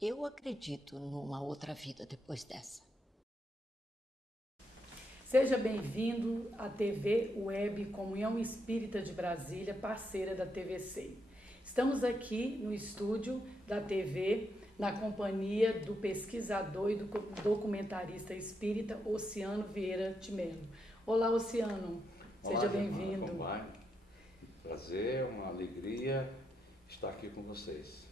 Eu acredito numa outra vida depois dessa. Seja bem-vindo à TV Web Comunhão Espírita de Brasília, parceira da TVC. Estamos aqui no estúdio da TV, na companhia do pesquisador e do documentarista espírita Oceano Vieira de Mello. Olá, Oceano. Seja bem-vindo. Como vai? Prazer, uma alegria estar aqui com vocês.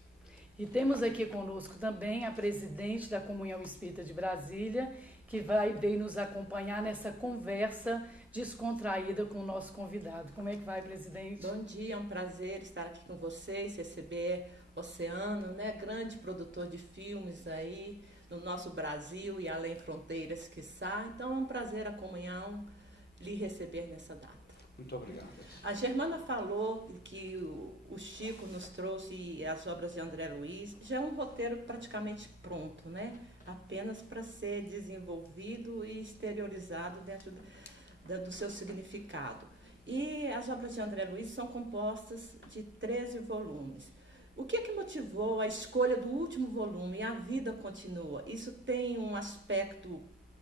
E temos aqui conosco também a presidente da Comunhão Espírita de Brasília, que veio nos acompanhar nessa conversa descontraída com o nosso convidado. Como é que vai, presidente? Bom dia, é um prazer estar aqui com vocês, receber Oceano, né, grande produtor de filmes aí no nosso Brasil e além fronteiras, quiçá. Então é um prazer a comunhão lhe receber nessa data. Muito obrigado. A Germana falou que o Chico nos trouxe as obras de André Luiz, já é um roteiro praticamente pronto, né? Apenas para ser desenvolvido e exteriorizado dentro do seu significado. E as obras de André Luiz são compostas de 13 volumes. O que motivou a escolha do último volume, A Vida Continua? Isso tem um aspecto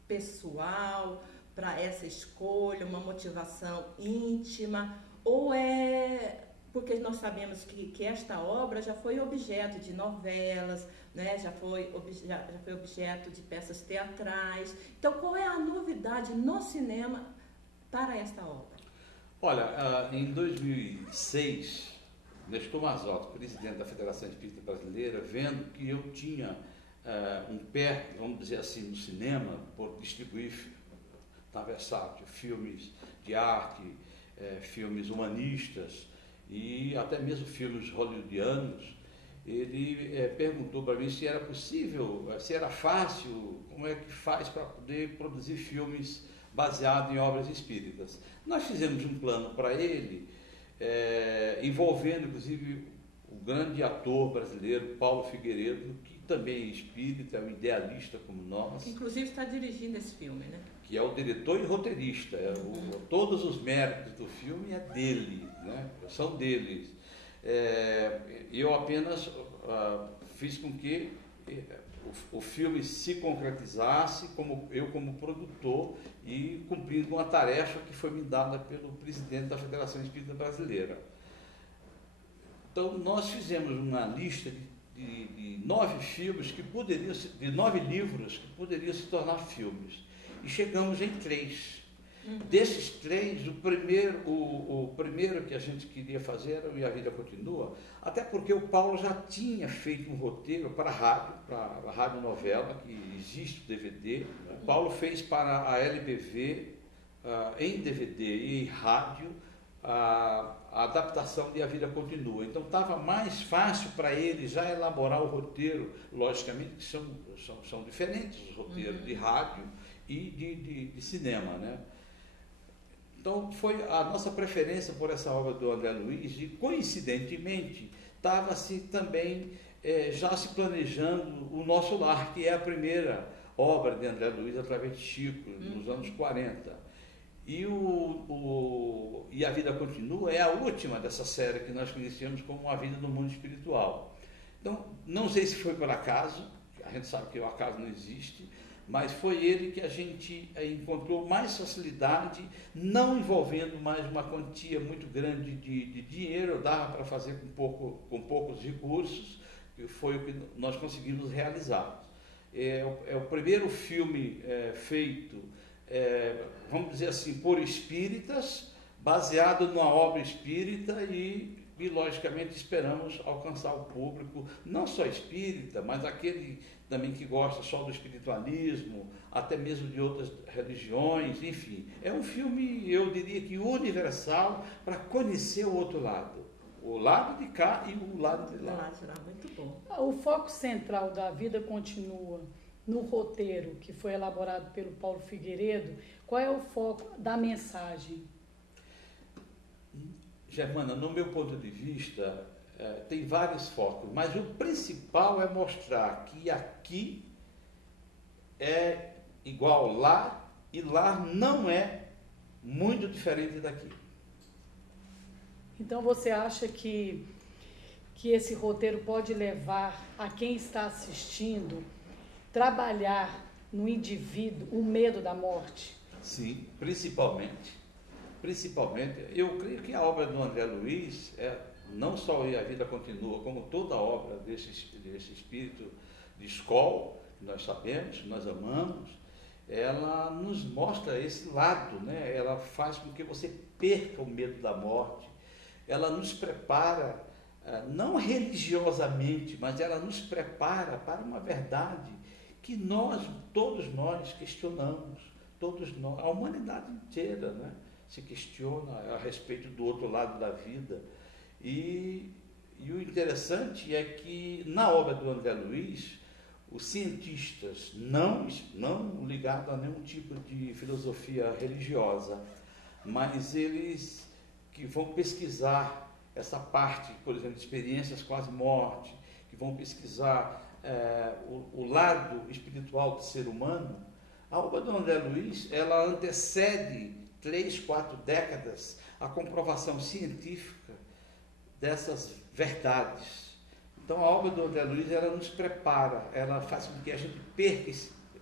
pessoal para essa escolha, uma motivação íntima, ou é porque nós sabemos que esta obra já foi objeto de novelas, né? já foi objeto de peças teatrais. Então, qual é a novidade no cinema para esta obra? Olha, em 2006, Nestor Mazotti, presidente da Federação Espírita Brasileira, vendo que eu tinha um pé, vamos dizer assim, no cinema, por distribuir na Versátil filmes de arte, filmes humanistas e até mesmo filmes hollywoodianos, ele perguntou para mim se era possível, se era fácil, como é que faz para poder produzir filmes baseados em obras espíritas. Nós fizemos um plano para ele, envolvendo inclusive o grande ator brasileiro Paulo Figueiredo, que também é espírita, é um idealista como nós. Que inclusive está dirigindo esse filme, né? Que é o diretor e roteirista. Todos os méritos do filme é dele, né? São deles. Eu apenas fiz com que o filme se concretizasse como produtor e cumprindo uma tarefa que foi me dada pelo presidente da Federação Espírita Brasileira. Então nós fizemos uma lista de 9 filmes que poderiam, de 9 livros que poderiam se tornar filmes. E chegamos em 3. Desses 3, o primeiro que a gente queria fazer era o E a Vida Continua, até porque o Paulo já tinha feito um roteiro para a rádio novela, que existe o DVD. Né? O Paulo fez para a LBV, em DVD e em rádio, a adaptação de A Vida Continua. Então estava mais fácil para ele já elaborar o roteiro, logicamente que são diferentes os roteiros de rádio e de cinema, né? Então foi a nossa preferência por essa obra do André Luiz e coincidentemente estava-se também já se planejando O Nosso Lar, que é a primeira obra de André Luiz através de Chico, nos anos 40. E A Vida Continua é a última dessa série que nós conhecemos como A Vida no Mundo Espiritual. Então, não sei se foi por acaso, a gente sabe que o acaso não existe, mas foi ele que a gente encontrou mais facilidade, não envolvendo mais uma quantia muito grande de dinheiro, dava para fazer com poucos recursos, que foi o que nós conseguimos realizar. É o primeiro filme feito, vamos dizer assim, por espíritas, baseado numa obra espírita e logicamente esperamos alcançar o público, não só espírita, mas aquele também que gosta só do espiritualismo, até mesmo de outras religiões, enfim. É um filme, eu diria que universal, para conhecer o outro lado. O lado de cá e o lado de lá. Muito bom. O foco central da Vida Continua no roteiro que foi elaborado pelo Paulo Figueiredo, qual é o foco da mensagem? Germana, no meu ponto de vista, tem vários focos, mas o principal é mostrar que aqui é igual lá e lá não é muito diferente daqui. Então você acha que que esse roteiro pode levar a quem está assistindo trabalhar no indivíduo o medo da morte? Sim, principalmente. Principalmente, eu creio que a obra do André Luiz, não só A Vida Continua, como toda a obra desse espírito de escola, que nós sabemos, que nós amamos, ela nos mostra esse lado, né? Ela faz com que você perca o medo da morte, ela nos prepara, não religiosamente, mas ela nos prepara para uma verdade que todos nós questionamos, todos nós, a humanidade inteira, né, se questiona a respeito do outro lado da vida. E o interessante é que na obra do André Luiz, os cientistas, não ligados a nenhum tipo de filosofia religiosa, mas eles que vão pesquisar essa parte, por exemplo, de experiências quase-morte, que vão pesquisar o lado espiritual do ser humano, a obra do André Luiz, ela antecede 3, 4 décadas a comprovação científica dessas verdades. Então a obra do André Luiz, ela nos prepara, ela faz com que a gente perca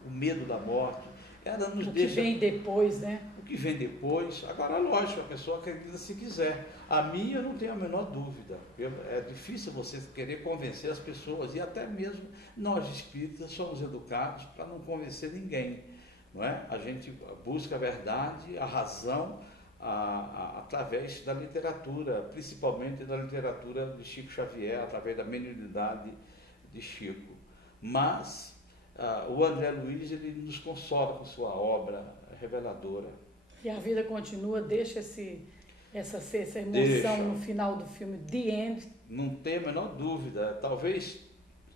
o medo da morte, ela nos deixa... O que vem depois, né? O que vem depois, agora lógico, a pessoa acredita se quiser. A minha eu não tenho a menor dúvida. É difícil você querer convencer as pessoas, e até mesmo nós espíritas somos educados para não convencer ninguém. Não é? A gente busca a verdade, a razão, através da literatura, principalmente da literatura de Chico Xavier, através da mediunidade de Chico. Mas o André Luiz, ele nos consola com sua obra reveladora. E A Vida Continua, deixa essa emoção deixa. No final do filme, The End. Não tem a menor dúvida. Talvez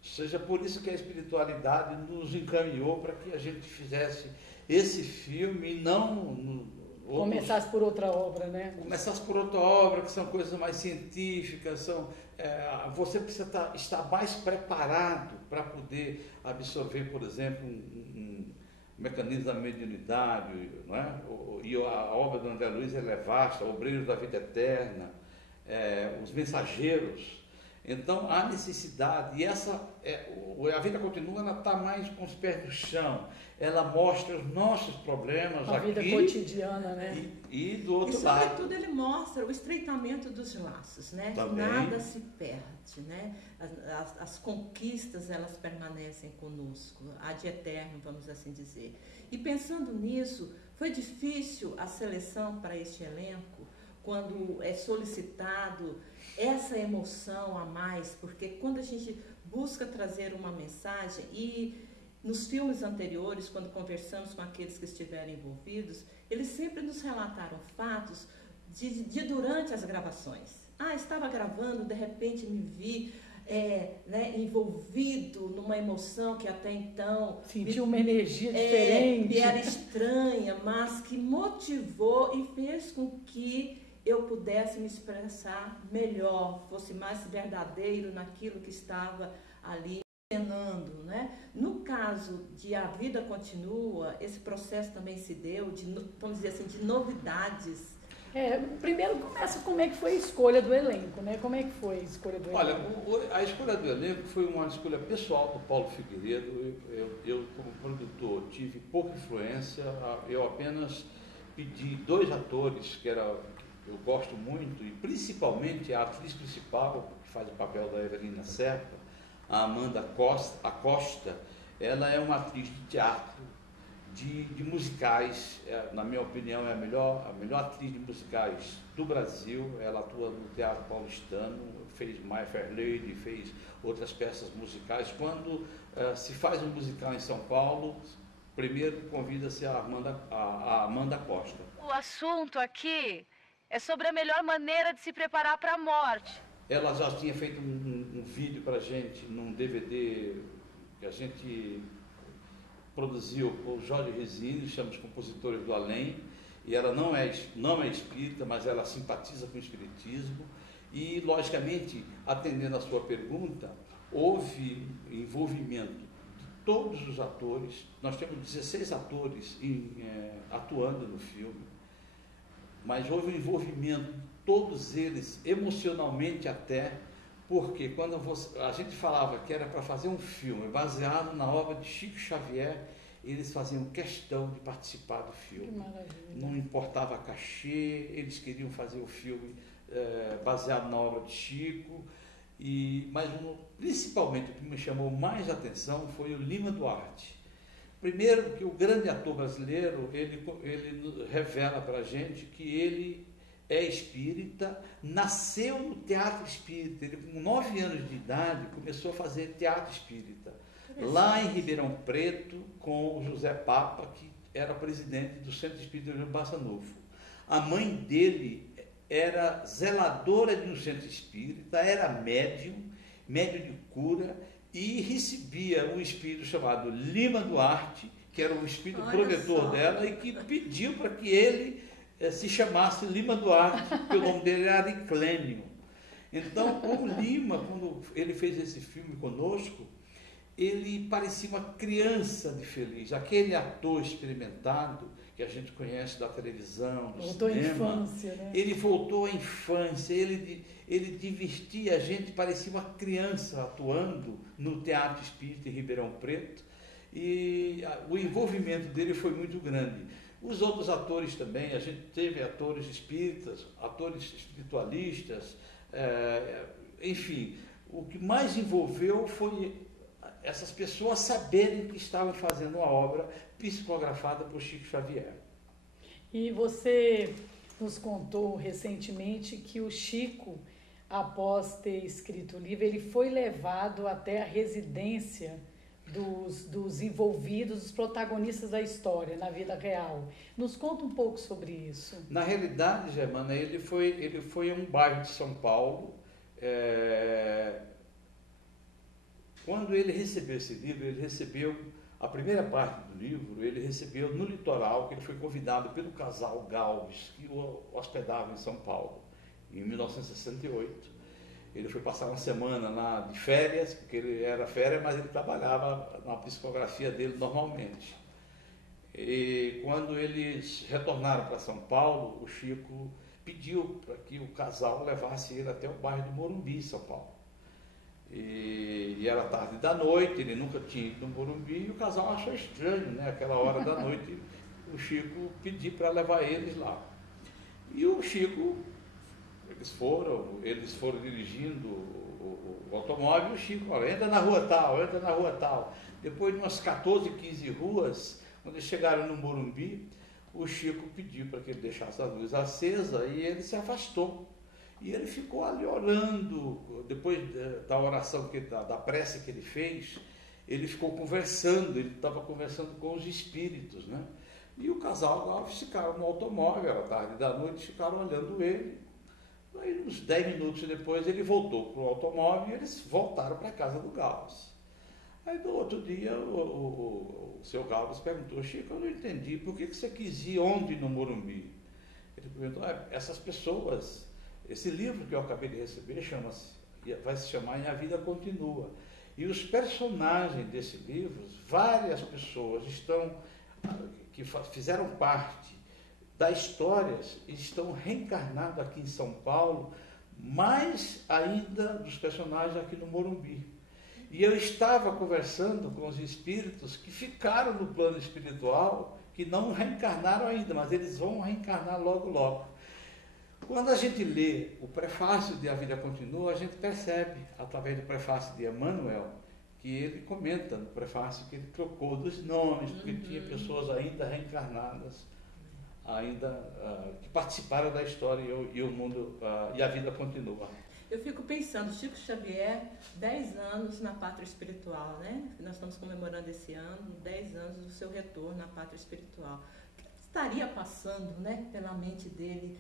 seja por isso que a espiritualidade nos encaminhou para que a gente fizesse esse filme e não... Começasse por outra obra, né? Começasse por outra obra, que são coisas mais científicas, você precisa estar mais preparado para poder absorver, por exemplo, um mecanismo da mediunidade, não é? E a obra do André Luiz é vasta, Obreiros da Vida Eterna, Os Mensageiros. Então há necessidade, e A Vida Continua, ela está mais com os pés no chão, ela mostra os nossos problemas a aqui. A vida cotidiana, né? E do outro lado. E sobretudo ele mostra o estreitamento dos laços, né? Também. Nada se perde, né? As conquistas, elas permanecem conosco, ad eterno, vamos assim dizer. E pensando nisso, foi difícil a seleção para este elenco, quando é solicitado essa emoção a mais, porque quando a gente busca trazer uma mensagem, e nos filmes anteriores, quando conversamos com aqueles que estiveram envolvidos, eles sempre nos relataram fatos de durante as gravações. Estava gravando, de repente me vi envolvido numa emoção que até então... Sentiu uma energia diferente. Que era estranha, mas que motivou e fez com que eu pudesse me expressar melhor, fosse mais verdadeiro naquilo que estava ali encenando, né? No caso de A Vida Continua, esse processo também se deu, vamos dizer assim, de novidades. Primeiro começa como é que foi a escolha do elenco, né? Como é que foi a escolha do elenco? Olha, a escolha do elenco foi uma escolha pessoal do Paulo Figueiredo. Eu como produtor, tive pouca influência, eu apenas pedi 2 atores que eu gosto muito, e principalmente a atriz principal, que faz o papel da Evelina Serpa, a Amanda Acosta. Ela é uma atriz de teatro, de musicais, na minha opinião é a melhor atriz de musicais do Brasil. Ela atua no Teatro Paulistano, fez My Fair Lady, fez outras peças musicais. Quando se faz um musical em São Paulo, primeiro convida-se a Amanda Acosta. O assunto aqui é sobre a melhor maneira de se preparar para a morte. Ela já tinha feito um vídeo para a gente, num DVD que a gente produziu com o Jorge Resines, chama Os Compositores do Além, e ela não é espírita, mas ela simpatiza com o espiritismo, e, logicamente, atendendo a sua pergunta, houve envolvimento de todos os atores. Nós temos 16 atores atuando no filme, mas houve um envolvimento, todos eles, emocionalmente até, Porque quando a gente falava que era para fazer um filme baseado na obra de Chico Xavier, eles faziam questão de participar do filme. Que maravilha. Não importava cachê, eles queriam fazer o filme baseado na obra de Chico. Mas principalmente o que me chamou mais atenção foi o Lima Duarte. Primeiro que o grande ator brasileiro, ele revela para a gente que ele é espírita, nasceu no teatro espírita. Ele, com 9 anos de idade, começou a fazer teatro espírita, lá em Ribeirão Preto, com o José Papa, que era presidente do Centro Espírita de Barça Novo. A mãe dele era zeladora de um centro espírita, era médium de cura, e recebia um espírito chamado Lima Duarte, que era o espírito protetor dela, e que pediu para que ele se chamasse Lima Duarte, porque o nome dele era Ariclênio. Então, o Lima, quando ele fez esse filme conosco, ele parecia uma criança de feliz, aquele ator experimentado que a gente conhece da televisão, do voltou cinema. à infância, né? Ele voltou à infância, ele divertia a gente, parecia uma criança atuando no Teatro Espírita em Ribeirão Preto, e o envolvimento dele foi muito grande. Os outros atores também, a gente teve atores espíritas, atores espiritualistas, enfim, o que mais envolveu foi essas pessoas saberem que estavam fazendo uma obra psicografada por Chico Xavier. E você nos contou recentemente que o Chico, após ter escrito o livro, ele foi levado até a residência dos envolvidos, dos protagonistas da história, na vida real. Nos conta um pouco sobre isso. Na realidade, Germana, ele foi em um bairro de São Paulo. Quando ele recebeu esse livro, ele recebeu a primeira parte do livro, ele recebeu no litoral, que ele foi convidado pelo casal Galves, que o hospedava em São Paulo, em 1968. Ele foi passar uma semana lá de férias, porque ele era férias, mas ele trabalhava na psicografia dele normalmente. E quando eles retornaram para São Paulo, o Chico pediu para que o casal levasse ele até o bairro do Morumbi, São Paulo. E era tarde da noite, ele nunca tinha ido no Morumbi, e o casal achou estranho, né? Aquela hora da noite, o Chico pediu para levar eles lá. E o Chico, eles foram dirigindo o automóvel, e o Chico, olha, entra na rua tal. Depois de umas 14, 15 ruas, quando eles chegaram no Morumbi, o Chico pediu para que ele deixasse a luz acesa e ele se afastou. E ele ficou ali orando, depois da oração, da prece que ele fez, ele ficou conversando, ele estava conversando com os espíritos, né? E o casal Galves ficaram no automóvel, era tarde da noite, ficaram olhando ele. Aí, uns 10 minutos depois, ele voltou para o automóvel e eles voltaram para a casa do Galves. Aí, no outro dia, o seu Galves perguntou: Chico, eu não entendi, por que você quis ir ontem no Morumbi? Ele perguntou: essas pessoas... Esse livro que eu acabei de receber vai se chamar E a Vida Continua. E os personagens desse livro, várias pessoas que fizeram parte das histórias, estão reencarnados aqui em São Paulo, mais ainda dos personagens aqui no Morumbi. E eu estava conversando com os espíritos que ficaram no plano espiritual, que não reencarnaram ainda, mas eles vão reencarnar logo, logo. Quando a gente lê o prefácio de A Vida Continua, a gente percebe, através do prefácio de Emmanuel, que ele comenta no prefácio que ele trocou dos nomes, porque tinha pessoas ainda reencarnadas, que participaram da história e o mundo, e a vida continua. Eu fico pensando, Chico Xavier, 10 anos na pátria espiritual, né? Nós estamos comemorando esse ano, 10 anos do seu retorno na pátria espiritual. O que estaria passando, né, pela mente dele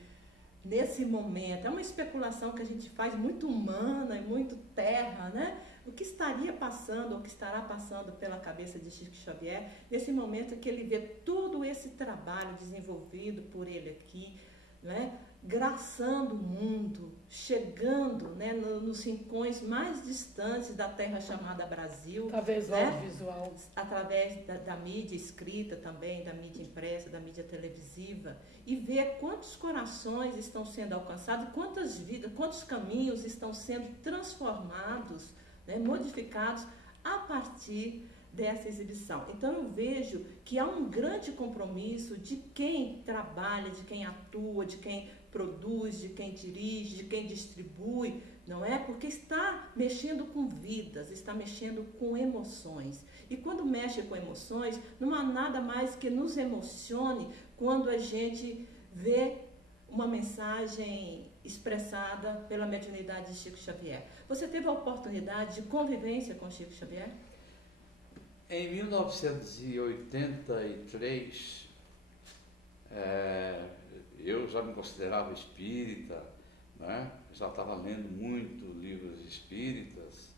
nesse momento? É uma especulação que a gente faz muito humana e muito terra, né? O que estaria passando, ou o que estará passando pela cabeça de Chico Xavier nesse momento que ele vê todo esse trabalho desenvolvido por ele aqui, né, graçando o mundo, chegando, né, nos rincões mais distantes da terra chamada Brasil. Através do né, audiovisual. através da mídia escrita também, da mídia impressa, da mídia televisiva, e ver quantos corações estão sendo alcançados, quantas vidas, quantos caminhos estão sendo transformados, né, modificados a partir dessa exibição. Então eu vejo que há um grande compromisso de quem trabalha, de quem atua, de quem produz, de quem dirige, de quem distribui, não é? Porque está mexendo com vidas, está mexendo com emoções. E quando mexe com emoções, não há nada mais que nos emocione quando a gente vê uma mensagem expressada pela mediunidade de Chico Xavier. Você teve a oportunidade de convivência com Chico Xavier? Em 1983, eu já me considerava espírita, né? Já estava lendo muito livros espíritas.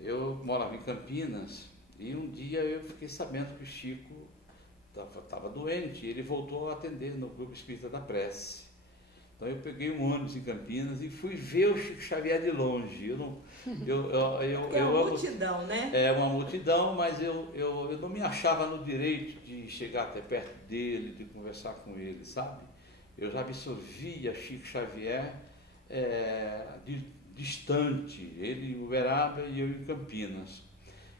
Eu morava em Campinas e um dia eu fiquei sabendo que o Chico estava doente e ele voltou a atender no Grupo Espírita da Prece. Então eu peguei um ônibus em Campinas e fui ver o Chico Xavier de longe. É uma multidão, né? É uma multidão, mas eu não me achava no direito de chegar até perto dele, de conversar com ele, sabe? Eu já absorvia Chico Xavier distante, ele em Uberaba e eu em Campinas.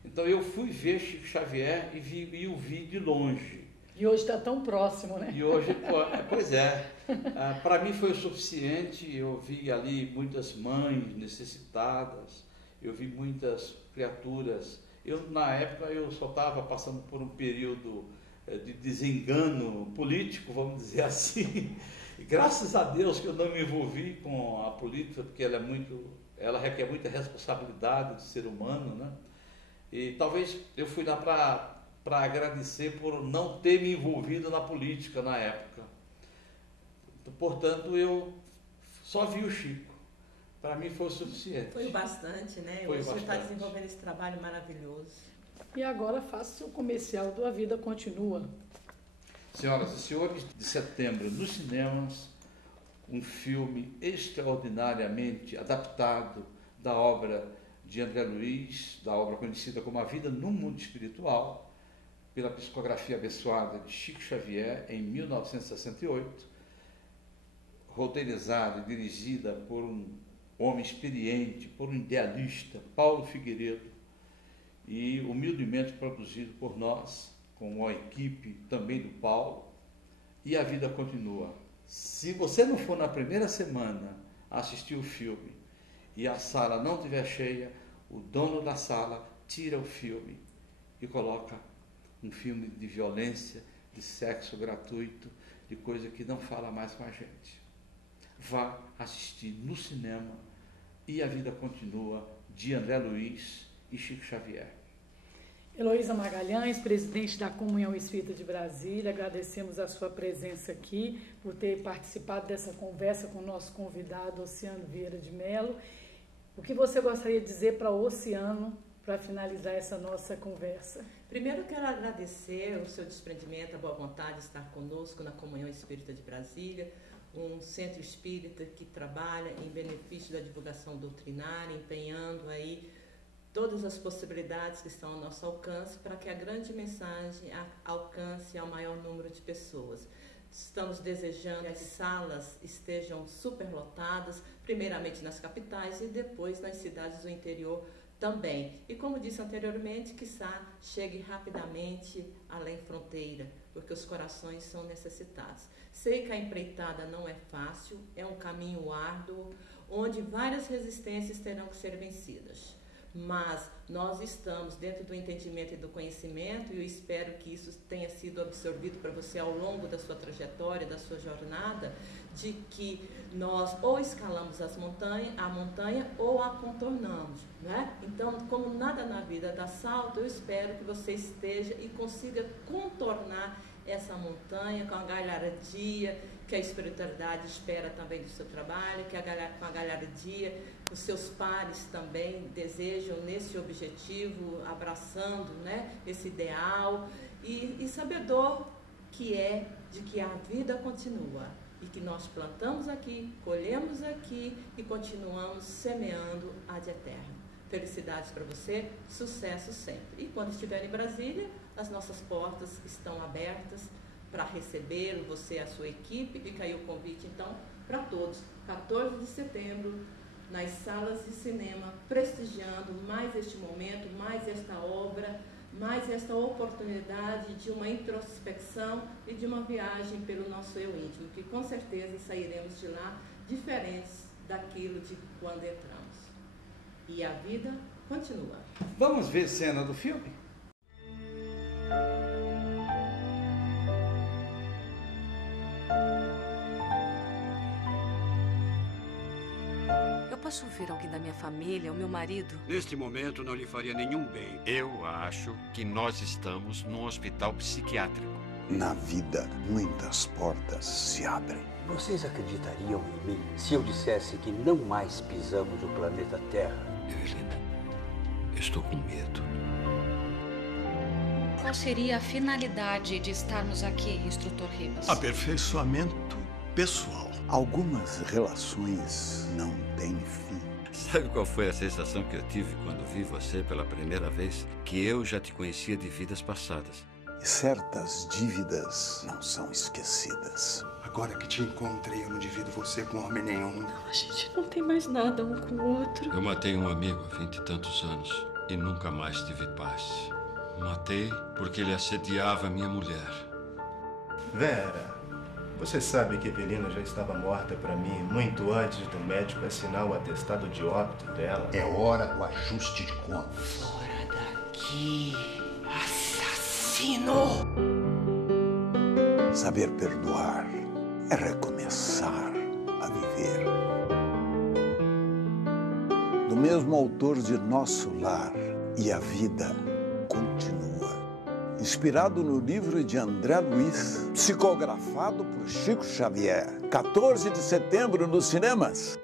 Então eu fui ver Chico Xavier e o vi de longe. E hoje está tão próximo, né? E hoje, pois é, para mim foi o suficiente. Eu vi ali muitas mães necessitadas, eu vi muitas criaturas. Na época eu só estava passando por um período de desengano político, vamos dizer assim. E graças a Deus que eu não me envolvi com a política, porque ela requer muita responsabilidade do ser humano, né? E talvez eu fui lá para agradecer por não ter me envolvido na política na época. Portanto, eu só vi o Chico. Para mim foi o suficiente. Foi o bastante, né? Foi Hoje você está bastante. desenvolvendo esse trabalho maravilhoso. E agora faça o comercial do A Vida Continua. Senhoras e senhores, de setembro nos cinemas, um filme extraordinariamente adaptado da obra de André Luiz, da obra conhecida como A Vida no Mundo Espiritual, pela psicografia abençoada de Chico Xavier, em 1968, roteirizada e dirigida por um homem experiente, por um idealista, Paulo Figueiredo, e humildemente produzido por nós, com a equipe também do Paulo, e A Vida Continua. Se você não for na primeira semana assistir o filme e a sala não estiver cheia, o dono da sala tira o filme e coloca um filme de violência, de sexo gratuito, de coisa que não fala mais com a gente. Vá assistir no cinema e A Vida Continua, de André Luiz e Chico Xavier. Heloísa Magalhães, presidente da Comunhão Espírita de Brasília, agradecemos a sua presença aqui, por ter participado dessa conversa com o nosso convidado, Oceano Vieira de Mello. O que você gostaria de dizer para o Oceano, para finalizar essa nossa conversa? Primeiro, eu quero agradecer o seu desprendimento, a boa vontade de estar conosco na Comunhão Espírita de Brasília, um centro espírita que trabalha em benefício da divulgação doutrinária, empenhando aí todas as possibilidades que estão ao nosso alcance para que a grande mensagem alcance ao maior número de pessoas. Estamos desejando que as salas estejam superlotadas, primeiramente nas capitais e depois nas cidades do interior também. E como disse anteriormente, quiçá chegue rapidamente além fronteira, porque os corações são necessitados. Sei que a empreitada não é fácil, é um caminho árduo, onde várias resistências terão que ser vencidas. Mas nós estamos dentro do entendimento e do conhecimento, e eu espero que isso tenha sido absorvido para você ao longo da sua trajetória, da sua jornada, de que nós ou escalamos a montanha ou a contornamos, né? Então, como nada na vida dá salto, eu espero que você esteja e consiga contornar essa montanha com a galhardia que a espiritualidade espera também do seu trabalho, que com a galhardia os seus pares também desejam nesse objetivo, abraçando, né, esse ideal e sabedor que é de que a vida continua e que nós plantamos aqui, colhemos aqui e continuamos semeando ad eterno. Felicidades para você, sucesso sempre. E quando estiver em Brasília, as nossas portas estão abertas para recebê-lo, você e a sua equipe. Fica aí o convite, então, para todos. 14 de setembro, nas salas de cinema, prestigiando mais este momento, mais esta obra, mais esta oportunidade de uma introspecção e de uma viagem pelo nosso eu íntimo, que com certeza sairemos de lá diferentes daquilo de quando entramos. E a vida continua. Vamos ver cena do filme? Eu posso ver alguém da minha família, o meu marido? Neste momento não lhe faria nenhum bem. Eu acho que nós estamos num hospital psiquiátrico. Na vida, muitas portas se abrem. Vocês acreditariam em mim se eu dissesse que não mais pisamos o planeta Terra? Evelina, estou com medo. Qual seria a finalidade de estarmos aqui, instrutor Ribas? Aperfeiçoamento pessoal. Algumas relações não têm fim. Sabe qual foi a sensação que eu tive quando vi você pela primeira vez? Que eu já te conhecia de vidas passadas. E certas dívidas não são esquecidas. Agora que te encontrei, eu não divido você com homem nenhum. A gente não tem mais nada um com o outro. Eu matei um amigo há 20 e tantos anos e nunca mais tive paz. Matei porque ele assediava minha mulher. Vera, você sabe que Evelina já estava morta para mim muito antes do médico assinar o atestado de óbito dela. É hora do ajuste de contas. Fora daqui, assassino! Saber perdoar é recomeçar a viver. Do mesmo autor de Nosso Lar e a Vida Continua. Inspirado no livro de André Luiz, psicografado por Chico Xavier. 14 de setembro nos cinemas.